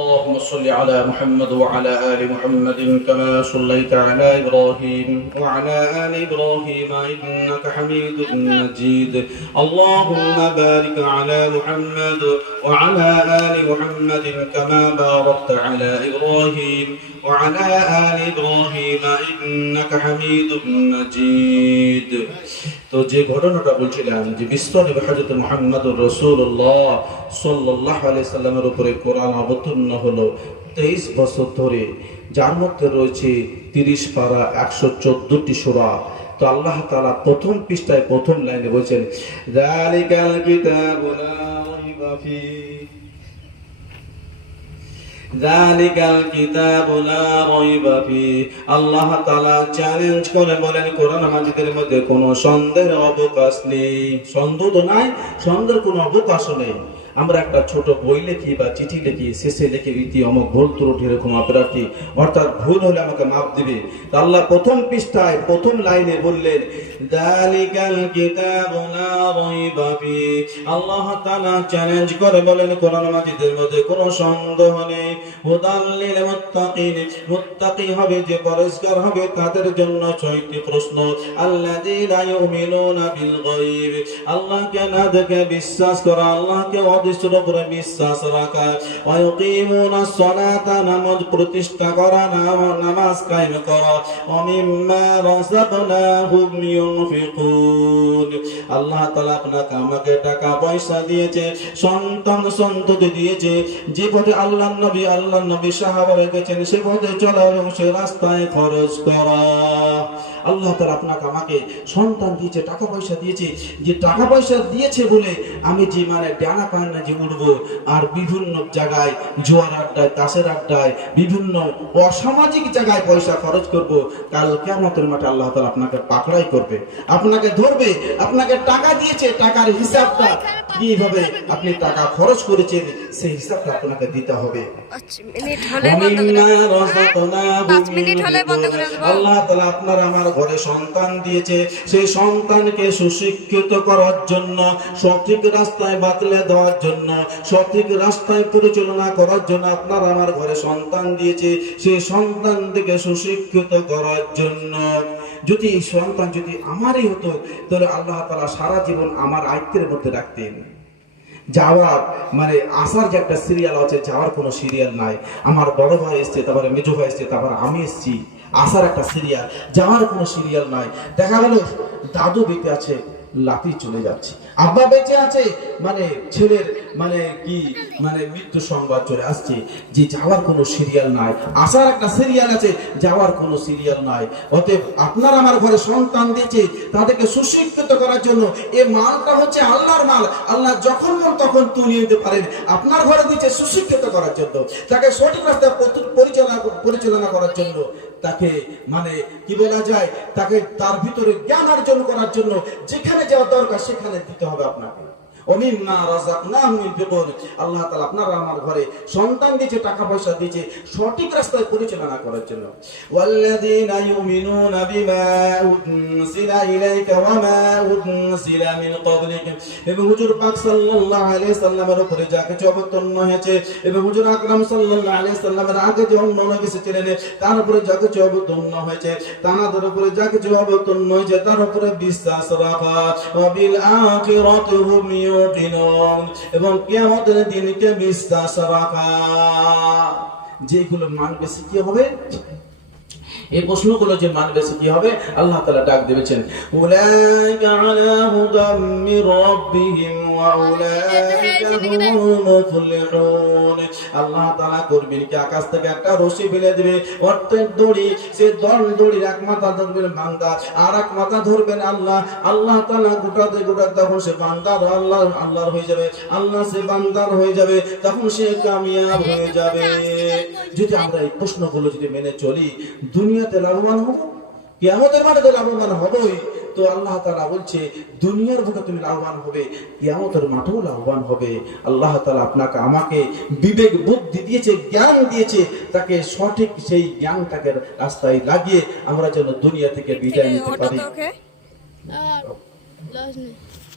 اللهم صل على محمد وعلى آل محمد كما صليت على إبراهيم وعلى آل إبراهيم إنك حميد مجيد اللهم بارك على محمد وعلى آل محمد كما باركت على إبراهيم وعلى آل إبراهيم إنك حميد مجيد তো যে ঘটনাটা বলছিলাম যে বিশ্বনবী হযরত মুহাম্মদুর রাসূলুল্লাহ সাল্লাল্লাহু আলাইহি সাল্লামের উপরে কোরআন অবতীর্ণ হলো 23 বছর ধরে, যার মধ্যে রয়েছে 30 পারা 114টি সূরা। তো আল্লাহ তাআলা প্রথম পৃষ্ঠায় প্রথম লাইনে বলেছেন যালিকাল কিতাবু লা রাইবা ফীহি যালিকাল কিতাবু লা রাইবা ফীহি। আল্লাহ তাআলা চ্যালেঞ্জ করে বলেন কোরআন মাজিদের মধ্যে কোনো সন্দেহের অবকাশ নেই। সন্দেহ তো নাই, সন্দেহের কোনো অবকাশও নেই। আমরা একটা ছোট বই লিখি বা চিঠি লিখি, শেষে লিখি ইতি অমুক ভুল ত্রুটি এরকম অপরাধী, অর্থাৎ ভুল হলে আমাকে মাফ দিবে। আল্লাহ প্রথম পৃষ্ঠায় প্রথম লাইনে বললেন যালিকাল কিতাবু লা রাইবা ফীহি। আল্লাহ তাআলা চ্যালেঞ্জ করে বলেন কোরআন মাজিদের মধ্যে কোনো সন্দেহ নেই। হুদাল লিল মুত্তাকিন, মুত্তাকি হবে যে পরহেজগার হবে তাদের জন্য 6টি প্রশ্ন। আল্লাযীনা ইউমিনুনা বিল গায়ব, আল্লাহকে না দেখে বিশ্বাস করা, আল্লাহকে অদৃশ্যের উপরে বিশ্বাস রাখা। ওয়া ইউকিমুনাস সালাতা, নামাজ প্রতিষ্ঠা করা, নামাজ কায়েম করা। ওয়া মিম্মা রাযাকনাহুম ইউনফিকুন, আল্লাহ তাআলা আপনাকে আমাকে টাকা পয়সা দিয়েছে, সন্তান সন্ততি দিয়েছে, যে পথে আল্লাহর নবী সাহাবা রেখেছেন সে পথে চলা এবং সে রাস্তায় খরচ করা। আল্লাহ তাআলা আপনাকে আমাকে সন্তান দিয়েছে, টাকা পয়সা দিয়েছে, যে টাকা পয়সা দিয়েছে বলে আমি যে ডানা পায় না যে উঠবো আর বিভিন্ন জায়গায় জোয়ার আড্ডায়, তাসের আড্ডায়, বিভিন্ন অসামাজিক জায়গায় পয়সা খরচ করব, কাল কিয়ামতের মাঠে আল্লাহ তাআলা আপনাকে পাকড়াই করবে, আপনাকে ধরবে। আপনাকে টাকা দিয়েছে, টাকার হিসাবটা কিভাবে আপনি টাকা খরচ করেছেন সেই হিসাবটা আপনাকে দিতে হবে। আল্লাহ তাআলা আপনার আমার ঘরে সন্তান দিয়েছে, সেই সন্তানকে সুশিক্ষিত করার জন্য, সঠিক রাস্তায় বাতলে দেওয়ার জন্য, সঠিক রাস্তায় পরিচালনা করার জন্য আপনার আমার ঘরে সন্তান দিয়েছে, সেই সন্তানকে সুশিক্ষিত করার জন্য। যদি এই সন্তান যদি আমারই হতো তাহলে আল্লাহ তাআলা সারা জীবন আমার আয়ত্তের মধ্যে রাখতেন। যাওয়ার আসার যে একটা সিরিয়াল আছে, যাওয়ার কোনো সিরিয়াল নাই। আমার বড় ভাই এসছে, তারপরে মেজো ভাই এসছে, তারপরে আমি এসছি, আসার একটা সিরিয়াল, যাওয়ার কোনো সিরিয়াল নাই। দেখা গেল দাদু বেঁচে আছে, লাতি চলে যাচ্ছে, আব্বা বেঁচে আছে, ছেলের মৃত্যু সংবাদ চলে আসছে, যে যাওয়ার কোনো সিরিয়াল নাই। আসার একটা সিরিয়াল আছে, যাওয়ার কোনো সিরিয়াল নাই। অতএব আপনার আমার ঘরে সন্তান দিয়েছে তাদেরকে সুশিক্ষিত করার জন্য। এই মালটা হচ্ছে আল্লাহর মাল, আল্লাহ যখন মন তখন তুলিয়ে দিতে পারেন। আপনার ঘরে দিয়েছে সুশিক্ষিত করার জন্য, তাকে সঠিক রাস্তায় পরিচালনা করার জন্য, তাকে কি বলা যায়, তাকে তার ভিতরে জ্ঞান অর্জন করার জন্য যেখানে যাওয়া দরকার সেখানে দিতে হবে আপনাকে। আল্লাহ তাআলা আপনার আমার ঘরে সন্তান দিয়েছে, টাকা পয়সা দিয়েছে সঠিক রাস্তায় পরিচালনা করার জন্য। ওয়াল্লাযীনা ইউমিনুনা বিমা উনজিলা ইলাইকা ওয়া মা উনজিলা মিন ক্বাবলিক, এবং হুজুর পাক সাল্লাল্লাহু আলাইহি সাল্লামের উপরে যা কিছু অবতীর্ণ হয়েছে এবং হুজুর আকরাম সাল্লাল্লাহু আলাইহি সাল্লামের আগে যে অন্য নবী ছিলেন তার উপরে যা কিছু অবতীর্ণ হয়েছে, তাদের উপরে যা কিছু অবতীর্ণ হয়েছে তার উপরে বিশ্বাস রাখা। ওয়া বিল আখিরাতি হুম ইউকিনুন, এবং কিয়ামতের দিনকে বিশ্বাস রাখা। যেগুলো মানবে সে কি হবে, এই প্রশ্নগুলো যে মানবে সে কি হবে, আল্লাহ তাআলা ডাক দিয়েছেন উলাইকা আলা হুদাম মির রাব্বিহিম ওয়া উলাইকা হুমুল মুফলিহুন। আল্লাহ তাআলা করবেন কি, আকাশ থেকে একটা রশি ফেলে দিবে, অর্থের দড়ি, সে দড়ির এক মাথা ধরবেন বান্দা, আর এক মাথা ধরবেন আল্লাহ। আল্লাহ তাআলা গোটাতে তখন সে বান্দার আল্লাহর হয়ে যাবে, আল্লাহ সে বান্দার হয়ে যাবে, তখন সে কামিয়াব হয়ে যাবে। যদি আমরা এই প্রশ্নগুলো যদি মেনে চলি, দুনিয়াতে লাভবান হব, কিয়ামতের মাঠে তো লাভবান হবই। তো আল্লাহ তাআলা বলছে দুনিয়ার বুকে তুমি লাভবান হবে, কিয়ামতের মাঠেও লাভবান হবে। আল্লাহ তাআলা আপনাকে আমাকে বিবেক বুদ্ধি দিয়েছে, জ্ঞান দিয়েছে, তাকে সঠিক সেই জ্ঞানটাকে রাস্তায় লাগিয়ে আমরা যেন দুনিয়া থেকে বিদায় নিতে পারি।